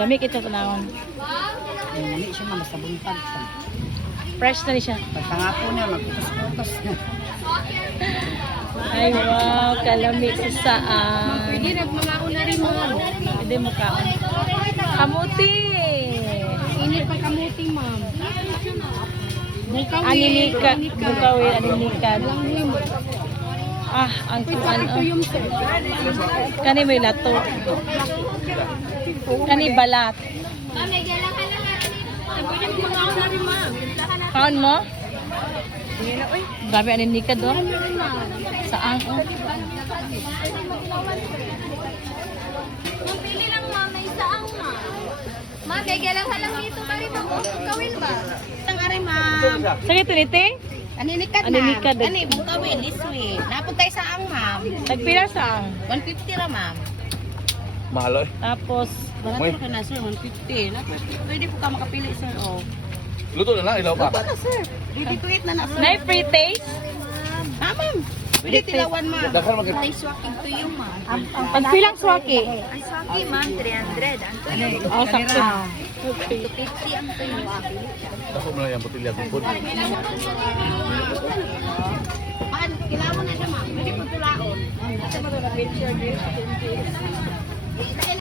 Lami kita tanawon. Nani siya mama sa buntag. Fresh na ni siya. Pagtangapo na, magputos-putos na. Ay, wow, kalami sa saan. Pwede na mga una rin mo. Pwede mo kaon. Kamuti! Init pa kamuti, ma'am. Animika. Bukawin, animika. Ah, ang kuan. Yung sir. Kani may lato. Kani balat. Kaon mo? Grabe animika doon. Saan? Oh. Pili lang ma'am, may isaang ma'am. Ma'am, kaya lang halang dito ba rin ako? Kawil ba? Ang ari, ma'am. Sige, tuniti? Aninikad, ma'am. Aninikad. Ani, bukawin, this way. Napuntay sa ang, ma'am. Nagpila saan? 150 ra, ma'am. Mahal Tapos, Barato ka na, sir. 150. Pwede po ka makapili, sir. Oh. Luto na lang, ilaw pa. Baka, sir. Ready to eat na, sir. may free taste? Ah, ma'am. Pwede tilawan, ma'am. Dakar mag Ay, swaking to yung ma'am. Pagpilang swaki? Ay, swaki ma'am, 300. Ang to yung Oh, sakto. 250 ang to yung waki. Ako mo lang yung botilya ng food. Paan, tilawan na siya, ma'am. Pwede po tilaon.